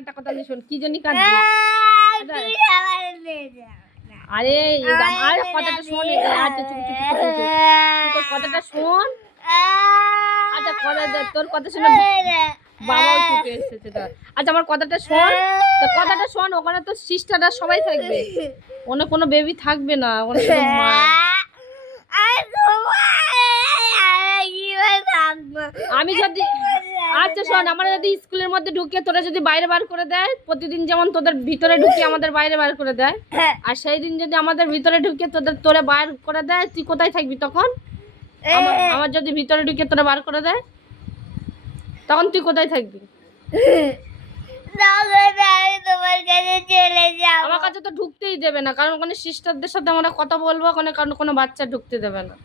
একটা কথা শোন, কি জন্য কাঁদছিস? আরে আরে কথাটা শোন। আচ্ছা চুপ চুপ চুপ চুপ চুপ, কথাটা শোন। আচ্ছা তোর কথা শুনে বাবাও চুপ এসেছে তোর। আচ্ছা আমার কথাটা শোন, তো কথাটা শোন। ওখানে তো সিস্টাররা সবাই থাকবে, ওখানে কোনো বেবি থাকবে না, ওখানে শুধু মা। আমি যদি আচ্ছা শোন, আমরা যদি স্কুলের মধ্যে ঢুকে তোরা যদি বাইরে বার করে দেয়, প্রতিদিন যেমন তোদের ভিতরে ঢুকে আমাদের বাইরে বার করে দেয়, আর সেই দিন যদি আমাদের ভিতরে ঢুকে তোরা বার করে দেয়, তুই কোথায় থাকবি তখন? আমার যদি ভিতরে ঢুকে তোরা বার করে দেয়, তখন তুই কোথায় থাকবি? আমার কাছে তো ঢুকতেই দেবে না, কারণ ওখানে সিস্টারদের সাথে আমরা কথা বলবো, ওখানে কারণ কোনো বাচ্চা ঢুকতে দেবে না।